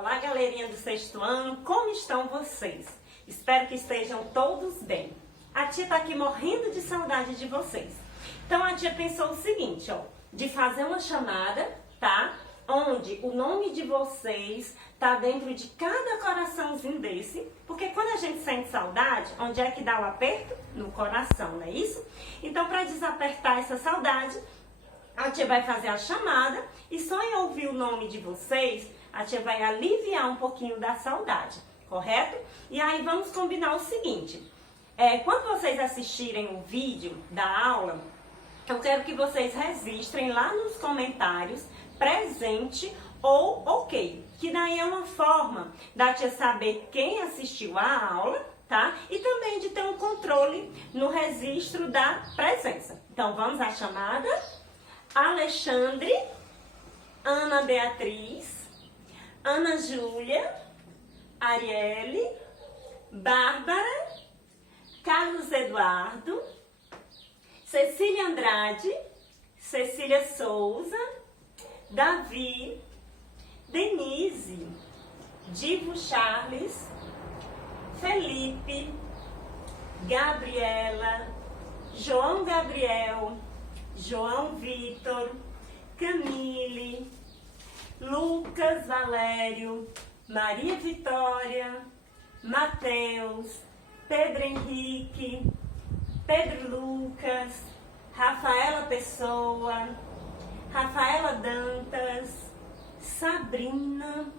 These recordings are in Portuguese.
Olá, galerinha do sexto ano, como estão vocês? Espero que estejam todos bem. A tia tá aqui morrendo de saudade de vocês. Então a tia pensou o seguinte, ó, de fazer uma chamada, tá? Onde o nome de vocês tá dentro de cada coraçãozinho desse, porque quando a gente sente saudade, onde é que dá o aperto? No coração, não é isso? Então, para desapertar essa saudade, a tia vai fazer a chamada e só em ouvir o nome de vocês, a tia vai aliviar um pouquinho da saudade, correto? E aí vamos combinar o seguinte, quando vocês assistirem o vídeo da aula, eu quero que vocês registrem lá nos comentários presente ou ok, que daí é uma forma da tia saber quem assistiu a aula, tá? E também de ter um controle no registro da presença. Então vamos à chamada. Alexandre, Ana Beatriz, Ana Júlia, Arielle, Bárbara, Carlos Eduardo, Cecília Andrade, Cecília Souza, Davi, Denise, Divo Charles, Felipe, Gabriela, João Gabriel, João Vitor, Camille, Lucas Valério, Maria Vitória, Mateus, Pedro Henrique, Pedro Lucas, Rafaela Pessoa, Rafaela Dantas, Sabrina,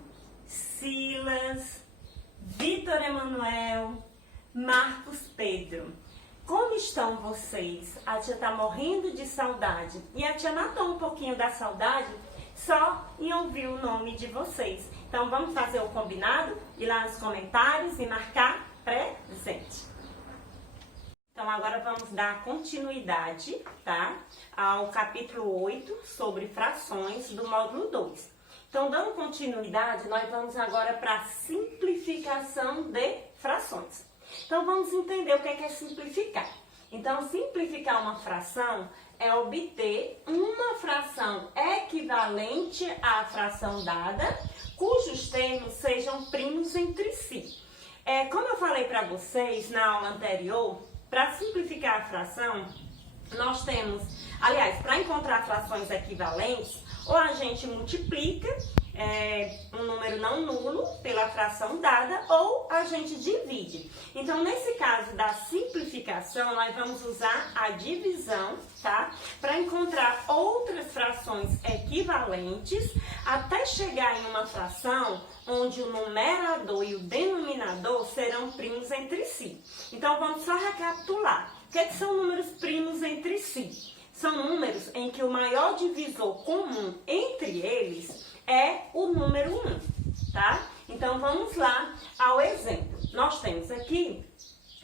Silas, Vitor Emanuel, Marcos Pedro. Como estão vocês? A tia tá morrendo de saudade. E a tia matou um pouquinho da saudade só em ouvir o nome de vocês. Então vamos fazer o combinado? Ir lá nos comentários e marcar presente. Então agora vamos dar continuidade, tá? Ao capítulo 8 sobre frações do módulo 2. Então dando continuidade, nós vamos agora para a simplificação de frações. Então vamos entender o que é simplificar. Então simplificar uma fração é obter uma fração equivalente à fração dada, cujos termos sejam primos entre si. Como eu falei para vocês na aula anterior, para simplificar a fração, nós temos, aliás, para encontrar frações equivalentes, ou a gente multiplica um número não nulo pela fração dada, ou a gente divide. Então, nesse caso da simplificação, nós vamos usar a divisão, tá? Para encontrar outras frações equivalentes, até chegar em uma fração onde o numerador e o denominador serão primos entre si. Então, vamos só recapitular. O que são números primos entre si? São números em que o maior divisor comum entre eles é o número 1, tá? Então, vamos lá ao exemplo. Nós temos aqui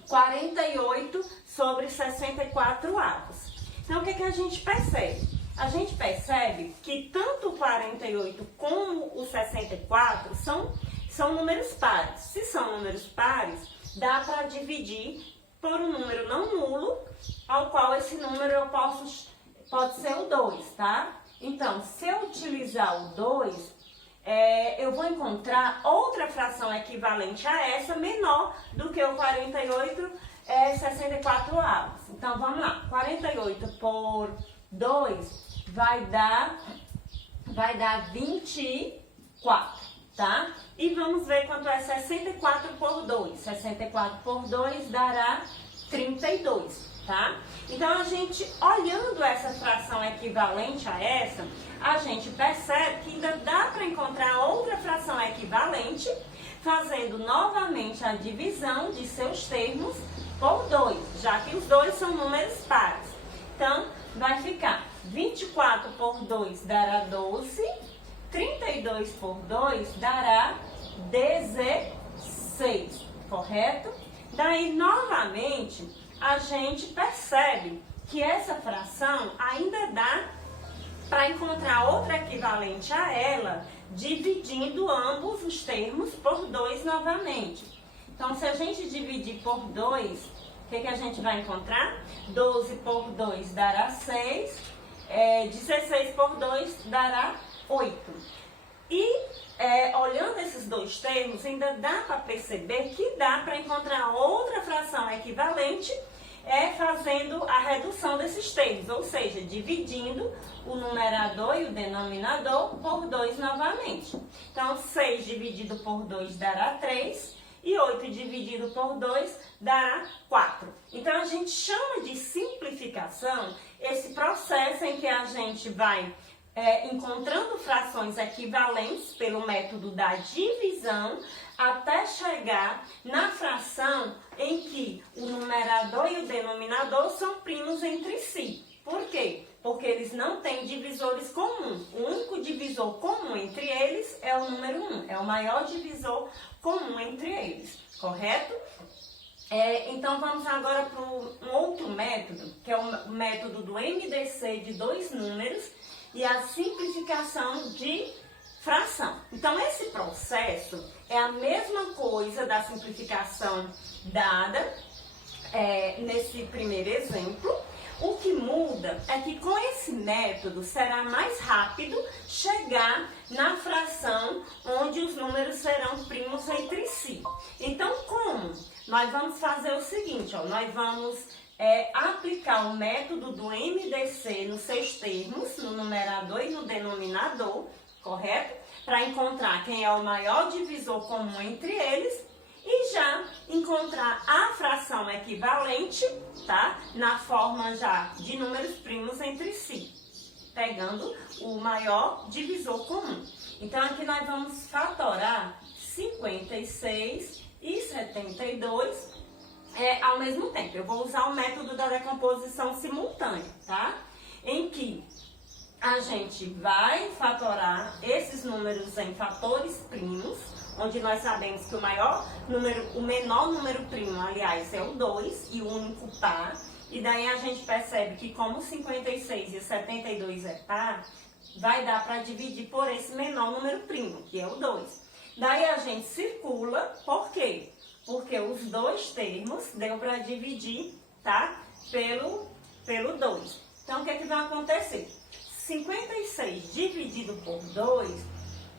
48 sobre 64 avos. Então, o que a gente percebe? A gente percebe que tanto o 48 como o 64 são números pares. Se são números pares, dá para dividir por um número não nulo, ao qual esse número pode ser o 2, tá? Então, se eu utilizar o 2, eu vou encontrar outra fração equivalente a essa, menor do que o 48, 64 avos. Então, vamos lá. 48 por 2 vai dar 24, tá? E vamos ver quanto é 64 por 2. 64 por 2 dará 32. Tá? Então, a gente, olhando essa fração equivalente a essa, a gente percebe que ainda dá para encontrar outra fração equivalente, fazendo novamente a divisão de seus termos por 2, já que os dois são números pares. Então, vai ficar 24 por 2 dará 12, 32 por 2 dará 16, correto? Daí, novamente, a gente percebe que essa fração ainda dá para encontrar outra equivalente a ela, dividindo ambos os termos por 2 novamente. Então, se a gente dividir por 2, o que a gente vai encontrar? 12 por 2 dará 6, 16 por 2 dará 8. E olhando esses dois termos, ainda dá para perceber que dá para encontrar outra fração equivalente fazendo a redução desses termos, ou seja, dividindo o numerador e o denominador por 2 novamente. Então, 6 dividido por 2 dará 3 e 8 dividido por 2 dará 4. Então, a gente chama de simplificação esse processo em que a gente vai encontrando frações equivalentes pelo método da divisão até chegar na fração em que o numerador e o denominador são primos entre si. Por quê? Porque eles não têm divisores comuns. O único divisor comum entre eles é o número 1, é o maior divisor comum entre eles, correto? Então vamos agora para um outro método, que é o método do MDC de 2 números e a simplificação de fração. Então esse processo é a mesma coisa da simplificação dada nesse primeiro exemplo. O que muda é que com esse método será mais rápido chegar na fração onde os números serão primos entre si. Então como? Nós vamos fazer o seguinte, nós vamos aplicar o método do MDC nos seus termos, no numerador e no denominador, correto? Para encontrar quem é o maior divisor comum entre eles e já encontrar a fração equivalente, tá? Na forma já de números primos entre si, pegando o maior divisor comum. Então aqui nós vamos fatorar 56 e 72 ao mesmo tempo. Eu vou usar o método da decomposição simultânea, tá? Em que a gente vai fatorar esses números em fatores primos, onde nós sabemos que o menor número primo, aliás, é o 2 e o único par. E daí a gente percebe que como o 56 e o 72 é par, vai dar para dividir por esse menor número primo, que é o 2. Daí a gente circula, por quê? Porque os dois termos deu para dividir, tá? Pelo 2. Então, o que é que vai acontecer? 56 dividido por 2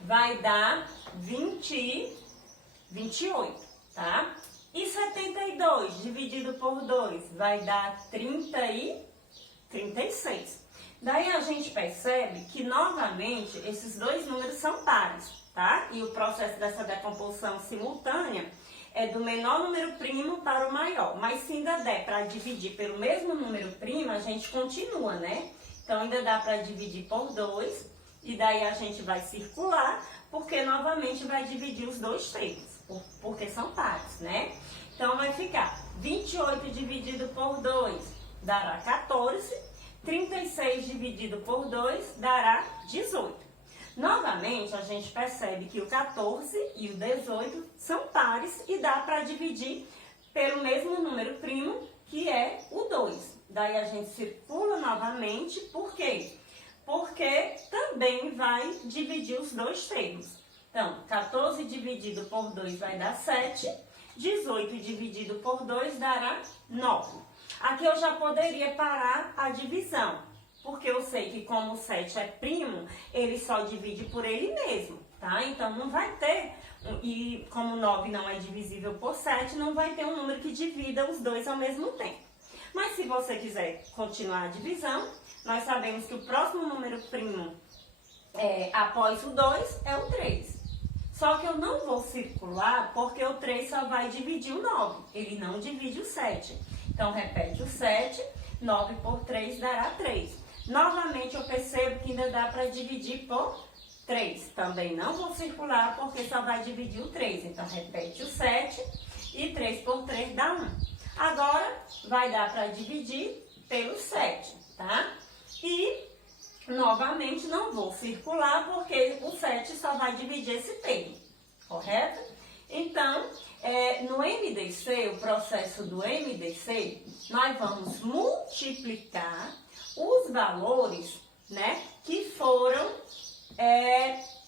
vai dar 28, tá? E 72 dividido por 2 vai dar 36. Daí a gente percebe que, novamente, esses dois números são pares, tá? E o processo dessa decomposição simultânea é do menor número primo para o maior. Mas se ainda der para dividir pelo mesmo número primo, a gente continua, né? Então, ainda dá para dividir por 2, e daí a gente vai circular, porque novamente vai dividir os dois termos, porque são pares, né? Então, vai ficar 28 dividido por 2 dará 14, 36 dividido por 2 dará 18. Novamente, a gente percebe que o 14 e o 18 são pares e dá para dividir pelo mesmo número primo, que é o 2. Daí a gente circula novamente, por quê? Porque também vai dividir os dois termos. Então, 14 dividido por 2 vai dar 7, 18 dividido por 2 dará 9. Aqui eu já poderia parar a divisão, porque eu sei que como o 7 é primo, ele só divide por ele mesmo, tá? Então, não vai ter, e como 9 não é divisível por 7, não vai ter um número que divida os dois ao mesmo tempo. Mas se você quiser continuar a divisão, nós sabemos que o próximo número primo após o 2 é o 3. Só que eu não vou circular porque o 3 só vai dividir o 9, ele não divide o 7. Então, repete o 7, 9 por 3 dará 3. Novamente, eu percebo que ainda dá para dividir por 3. Também não vou circular porque só vai dividir o 3. Então, repete o 7 e 3 por 3 dá 1. Agora, vai dar para dividir pelo 7, tá? E, novamente, não vou circular porque o 7 só vai dividir esse termo, correto? Então, no MDC, o processo do MDC, nós vamos multiplicar os valores, né, que foram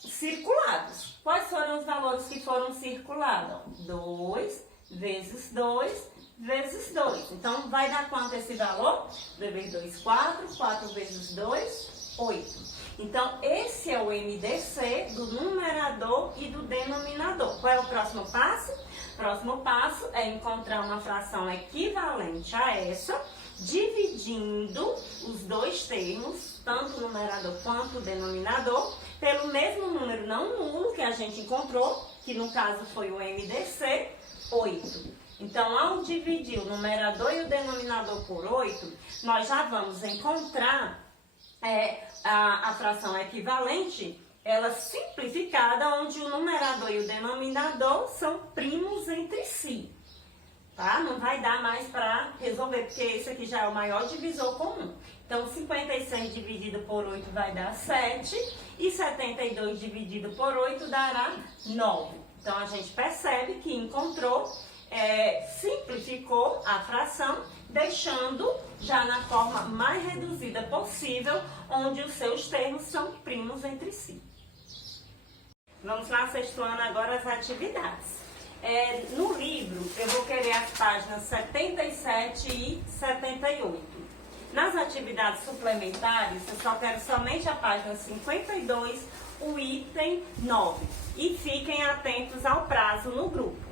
circulados. Quais foram os valores que foram circulados? 2 vezes 2 vezes 2. Então, vai dar quanto esse valor? 2 vezes 2, 4. 4 vezes 2, 8. Então, esse é o MDC do numerador e do denominador. Qual é o próximo passo? O próximo passo é encontrar uma fração equivalente a essa, dividindo os dois termos, tanto o numerador quanto o denominador, pelo mesmo número não nulo que a gente encontrou, que no caso foi o MDC, 8. Então, ao dividir o numerador e o denominador por 8, nós já vamos encontrar a fração equivalente, ela simplificada, onde o numerador e o denominador são primos entre si. Tá? Não vai dar mais para resolver, porque esse aqui já é o maior divisor comum. Então, 56 dividido por 8 vai dar 7 e 72 dividido por 8 dará 9. Então, a gente percebe que encontrou, simplificou a fração, deixando já na forma mais reduzida possível, onde os seus termos são primos entre si. Vamos lá, sexto ano, agora as atividades. No livro, eu vou querer as páginas 77 e 78. Nas atividades suplementares, eu só quero somente a página 52, o item 9. E fiquem atentos ao prazo no grupo.